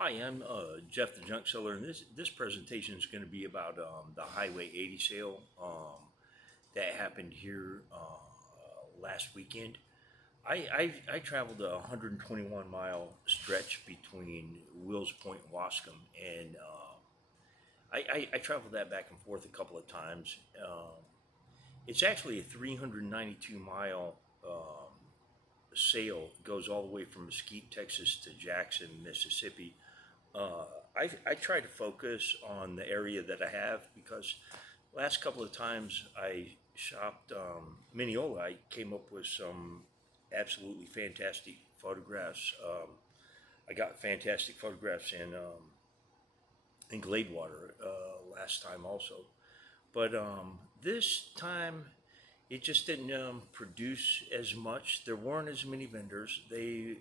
Hi, I'm Jeff the Junk Seller, and this presentation is going to be about the Highway 80 sale that happened here last weekend. I traveled a 121-mile stretch between Wills Point and Waskom, and I traveled that back and forth a couple of times. It's actually a 392-mile sale. It goes all the way from Mesquite, Texas to Jackson, Mississippi. Uh, I try to focus on the area that I have because last couple of times I shopped Mineola, I came up with some absolutely fantastic photographs. I got fantastic photographs in Gladewater last time also, but this time it just didn't produce as much. There weren't as many vendors. The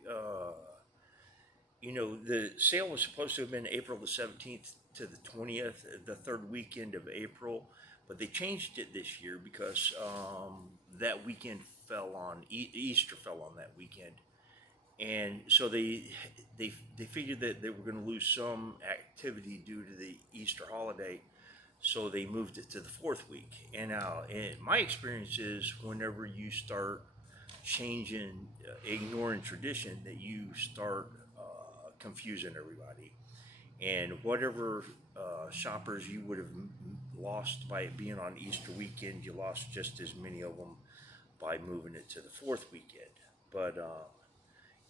sale was supposed to have been April the 17th to the 20th, the third weekend of April, but they changed it this year because that weekend fell on Easter fell on that weekend, and so they figured that they were going to lose some activity due to the Easter holiday, so they moved it to the fourth week. And now, and my experience is whenever you start changing, ignoring tradition, that you start confusing everybody. And whatever shoppers you would have lost by it being on Easter weekend, you lost just as many of them by moving it to the fourth weekend. But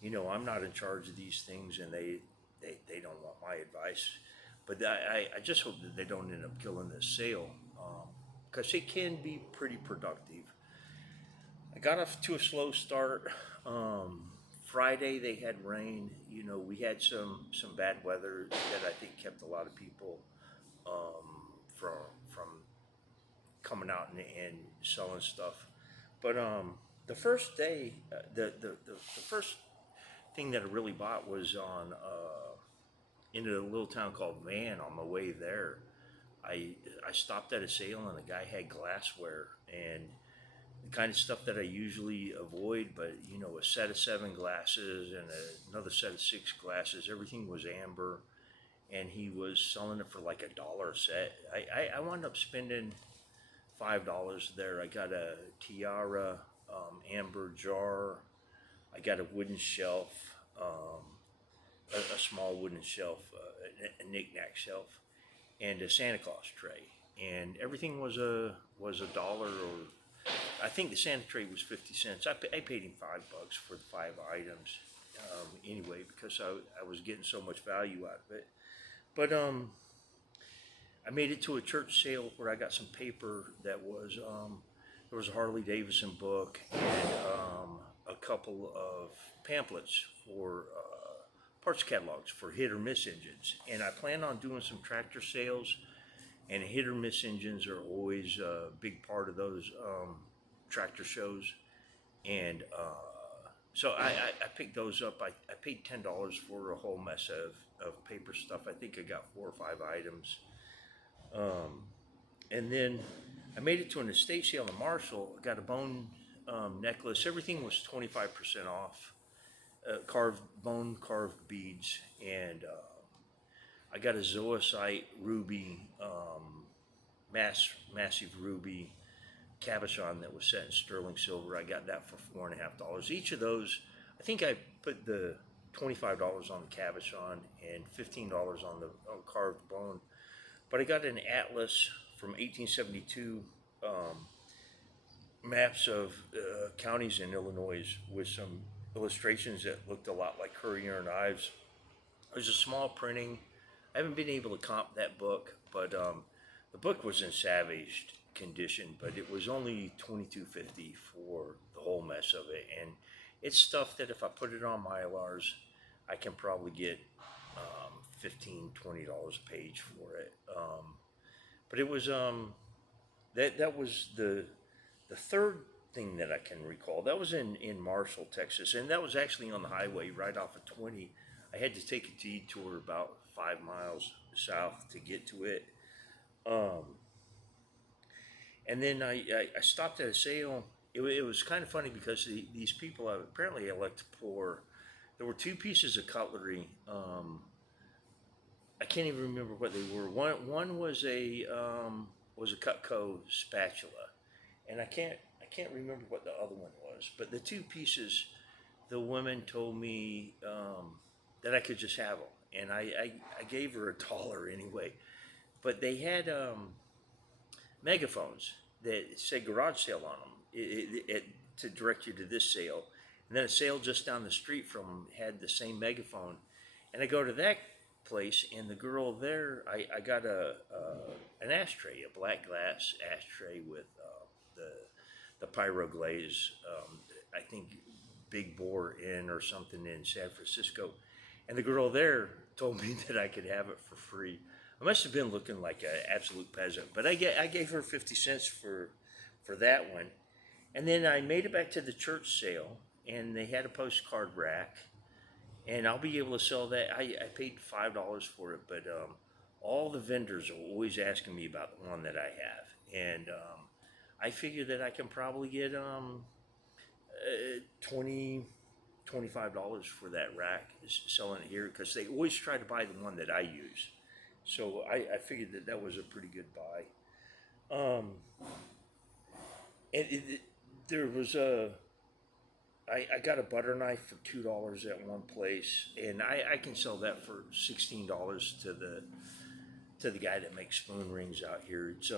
I'm not in charge of these things, and they don't want my advice. But I just hope that they don't end up killing this sale because it can be pretty productive. I got off to a slow start. Friday they had rain. We had some bad weather that I think kept a lot of people from coming out and selling stuff. But the first day, the first thing that I really bought was on into a little town called Van. On my way there, I stopped at a sale and the guy had glassware and the kind of stuff that I usually avoid, but a set of 7 glasses and another set of 6 glasses, everything was amber, and he was selling it for like $1 a set. I wound up spending $5 there. I got a tiara, amber jar. I got a wooden shelf, a small wooden shelf, a knickknack shelf, and a Santa Claus tray, and everything was a dollar, or I think the Santa tray was 50 cents. I paid him $5 for the 5 items anyway because I was getting so much value out of it. But I made it to a church sale where I got some paper that was there was a Harley Davidson book and a couple of pamphlets for parts catalogs for hit or miss engines. And I plan on doing some tractor sales, and hit or miss engines are always a big part of those tractor shows. And so I picked those up. I paid $10 for a whole mess of paper stuff. I think I got 4 or 5 items. And then I made it to an estate sale in Marshall. I got a bone necklace. Everything was 25% off. Carved beads, and I got a zoisite ruby, massive ruby cabochon that was set in sterling silver. I got that for $4.50. Each of those, I think I put the $25 on the cabochon and $15 on the carved bone. But I got an atlas from 1872, maps of counties in Illinois with some illustrations that looked a lot like Currier and Ives. There's a small printing. I haven't been able to comp that book, but the book was in savaged condition, but it was only $22.50 for the whole mess of it. And it's stuff that if I put it on Mylars, I can probably get $15-20 a page for it. But it was that was the third thing that I can recall. That was in Marshall, Texas, and that was actually on the highway right off of 20. I had to take a detour about 5 miles south to get to it. And then I stopped at a sale. It was kind of funny because these people apparently I like to pour. There were 2 pieces of cutlery I can't even remember what they were. One was a Cutco spatula, and I can't remember what the other one was. But the two pieces, the woman told me that I could just have them, and I gave her $1 anyway. But they had megaphones that said garage sale on them to direct you to this sale. And then a sale just down the street from them had the same megaphone. And I go to that place, and the girl there, I got an ashtray, a black glass ashtray with the pyro glaze, I think Big Bore Inn or something in San Francisco. And the girl there told me that I could have it for free. I must have been looking like an absolute peasant, but I gave her 50 cents for that one. And then I made it back to the church sale, and they had a postcard rack, and I'll be able to sell that. I paid $5 for it, but all the vendors are always asking me about the one that I have, and I figure that I can probably get 20 $25 for that rack selling it here, because they always try to buy the one that I use. So I figured that that was a pretty good buy. And there was I got a butter knife for $2 at one place, and I can sell that for $16 to the guy that makes spoon rings out here. It's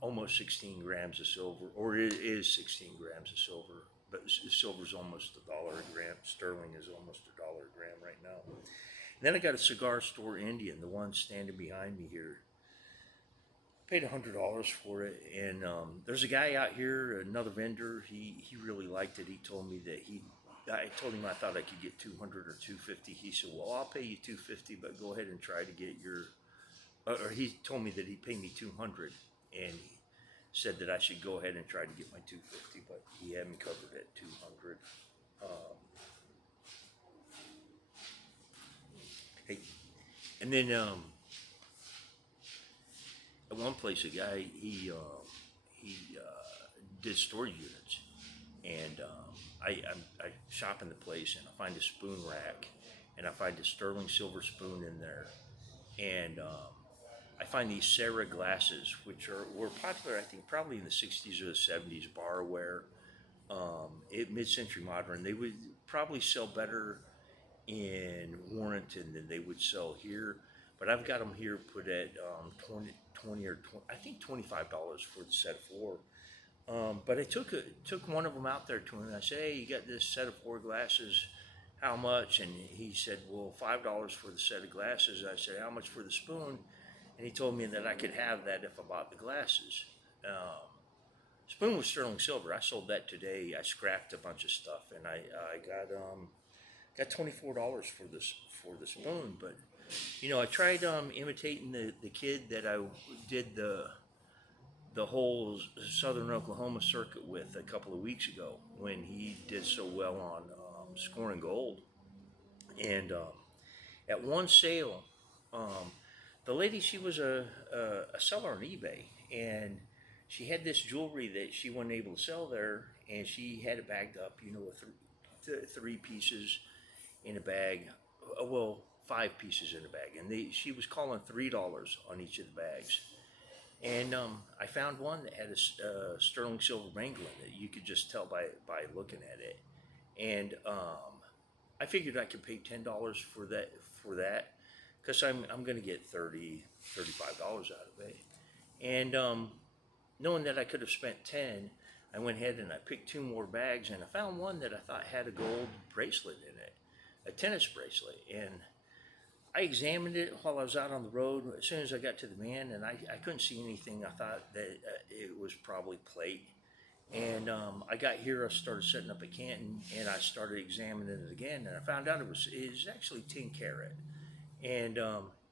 almost 16 grams of silver, or it is 16 grams of silver, but silver's almost $1 a gram. Sterling is almost $1 a gram right now. And then I got a cigar store Indian, the one standing behind me here. Paid $100 for it, and there's a guy out here, another vendor. He really liked it. He told me that I told him I thought I could get 200 or 250. He said, "Well, I'll pay you 250, but go ahead and try to get your." Or he told me that he'd pay me 200, and he said that I should go ahead and try to get my 250, but he had me covered at 200. Hey, and then at one place, a guy he did storage units, and I shop in the place, and I find a spoon rack, and I find a sterling silver spoon in there, and I find these Sarah glasses, which were popular, I think, probably in the '60s or the '70s, barware, mid-century modern. They would probably sell better in Warrenton than they would sell here, but I've got them here put at 20 or 20, I think $25 for the set of four. But I took one of them out there to him, and I said, "Hey, you got this set of four glasses? How much?" And he said, "Well, $5 for the set of glasses." I said, "How much for the spoon?" And he told me that I could have that if I bought the glasses. Spoon was sterling silver. I sold that today. I scrapped a bunch of stuff, and I got $24 for the spoon. But I tried imitating the kid that I did the whole Southern Oklahoma circuit with a couple of weeks ago, when he did so well on scoring gold. And at one sale, the lady, she was a seller on eBay, and she had this jewelry that she wasn't able to sell there, and she had it bagged up, with three pieces in a bag. Well, five pieces in a bag, and she was calling $3 on each of the bags. And I found one that had a sterling silver bangle in it. You could just tell by looking at it. And I figured I could pay $10 for that, because I'm going to get $35 out of it. And knowing that I could have spent 10, I went ahead and I picked two more bags, and I found one that I thought had a gold bracelet in it, a tennis bracelet. And I examined it while I was out on the road. As soon as I got to the man, and I couldn't see anything, I thought that it was probably plate. And I got here, I started setting up a Canton, and I started examining it again, and I found out it was actually 10 carat. And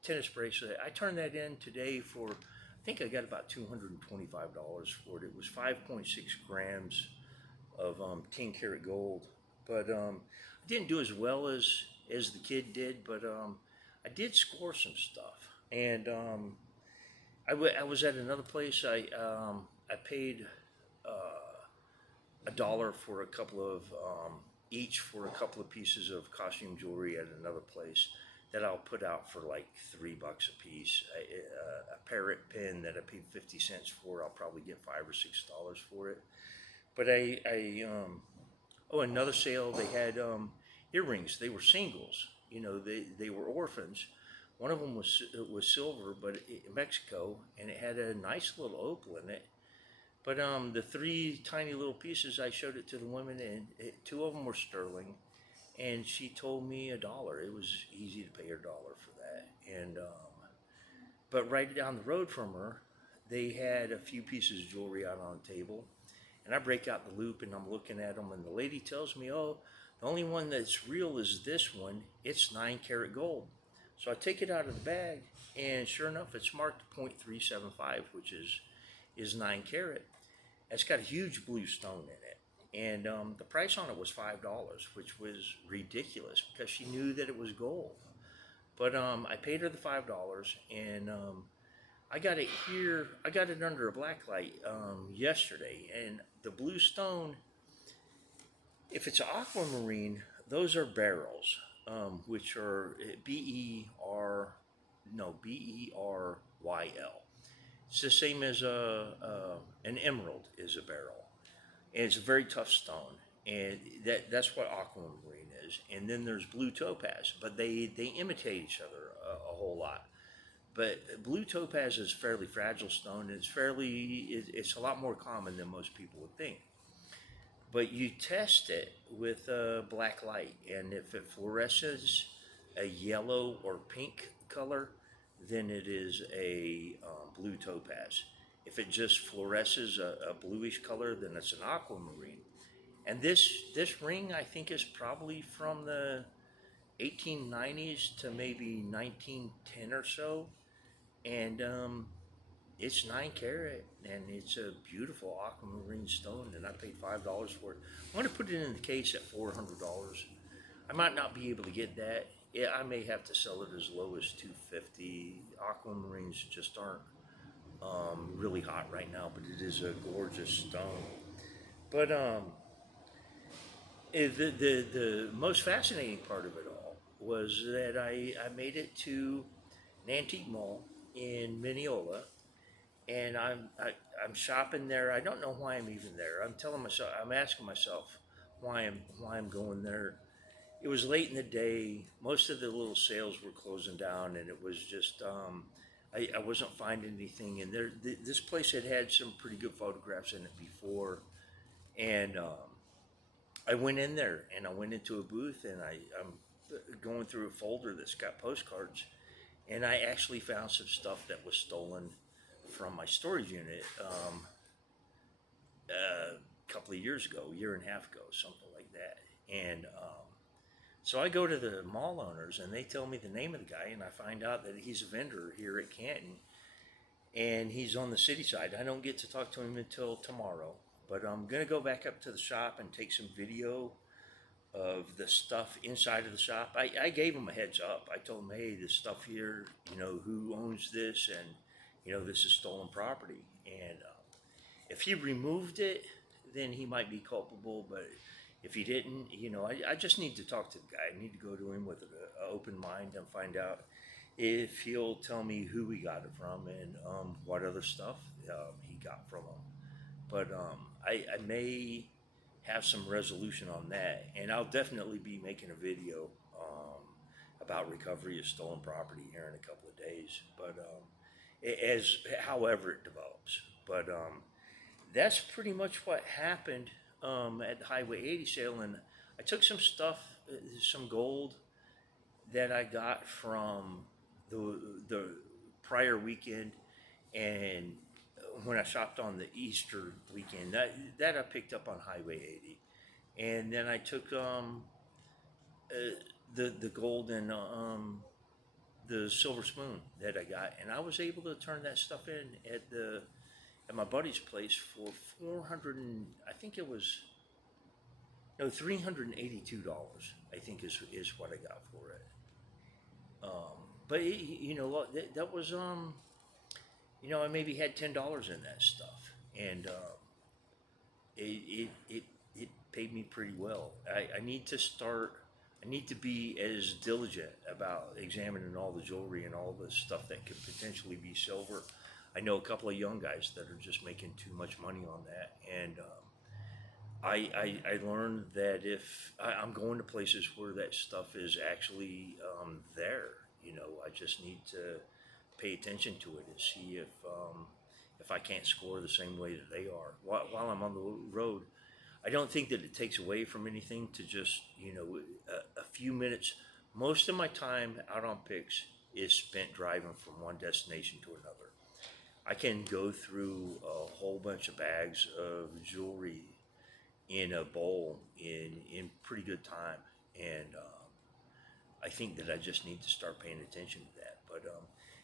tennis bracelet, I turned that in today for, I think I got about $225 for it. It was 5.6 grams of 10 karat gold. But I didn't do as well as the kid did, but I did score some stuff. And I was at another place. I paid $1 for a couple of each for a couple of pieces of costume jewelry at another place. that I'll put out for like $3 a piece. A parrot pin that I paid 50 cents for, I'll probably get $5 or $6 for it. But oh, another sale, they had earrings. They were singles. They were orphans. One of them was silver, but Mexico, and it had a nice little opal in it. But the three tiny little pieces, I showed it to the women, and two of them were sterling, and she told me $1. It was easy to pay her $1 for that. And but right down the road from her, they had a few pieces of jewelry out on the table, and I break out the loop and I'm looking at them, and the lady tells me, "Oh, the only one that's real is this one. It's 9 karat gold." So I take it out of the bag, and sure enough, it's marked .375, which is 9 karat. It's got a huge blue stone in it. And the price on it was $5, which was ridiculous because she knew that it was gold. But I paid her the $5, and I got it here. I got it under a black light yesterday, and the blue stone. If it's aquamarine, those are beryls, which are BERYL. It's the same as an emerald is a beryl, and it's a very tough stone, and that's what aquamarine is. And then there's blue topaz, but they imitate each other a whole lot. But blue topaz is fairly fragile stone. It's a lot more common than most people would think. But you test it with a black light, and if it fluoresces a yellow or pink color, then it is a blue topaz. If it just fluoresces a bluish color, then it's an aquamarine. And this ring, I think, is probably from the 1890s to maybe 1910 or so, and it's 9 karat, and it's a beautiful aquamarine stone, and I paid $5 for it. I'm going to put it in the case at $400. I might not be able to get that. Yeah, I may have to sell it as low as $250. Aquamarines just aren't really hot right now, but it is a gorgeous stone. But the most fascinating part of it all was that I made it to an antique mall in Mineola, and I'm shopping there. I don't know why I'm even there. I'm asking myself why I'm going there. It was late in the day. Most of the little sales were closing down, and it was just I wasn't finding anything. And this place had some pretty good photographs in it before, and I went in there and I went into a booth, and I'm going through a folder that's got postcards, and I actually found some stuff that was stolen from my storage unit a couple of years ago, a year and a half ago, something like that. And so I go to the mall owners, and they tell me the name of the guy, and I find out that he's a vendor here at Canton, and he's on the city side. I don't get to talk to him until tomorrow, but I'm gonna go back up to the shop and take some video of the stuff inside of the shop. I gave him a heads up. I told him, hey, this stuff here, who owns this, and this is stolen property. And if he removed it, then he might be culpable. But if he didn't, I just need to talk to the guy. I need to go to him with an open mind and find out if he'll tell me who he got it from, and what other stuff he got from him. But I may have some resolution on that, and I'll definitely be making a video about recovery of stolen property here in a couple of days. But however it develops. But that's pretty much what happened at the Highway 80 sale, and I took some stuff, some gold that I got from the prior weekend, and when I shopped on the Easter weekend, that I picked up on Highway 80, and then I took the gold and the silver spoon that I got, and I was able to turn that stuff in at my buddy's place for I think it was $382. I think is what I got for it. But that was I maybe had $10 in that stuff, and it paid me pretty well. I need to start I need to be as diligent about examining all the jewelry and all the stuff that could potentially be silver. I know a couple of young guys that are just making too much money on that, and I learned that if I'm going to places where that stuff is actually there, I just need to pay attention to it and see if I can't score the same way that they are while I'm on the road. I don't think that it takes away from anything to just a few minutes. Most of my time out on picks is spent driving from one destination to another. I can go through a whole bunch of bags of jewelry in a bowl in pretty good time, and I think that I just need to start paying attention to that. But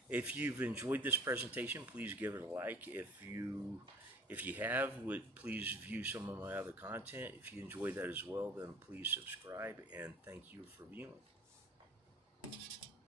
if you've enjoyed this presentation, please give it a like. If you have, please view some of my other content. If you enjoy that as well, then please subscribe, and thank you for viewing.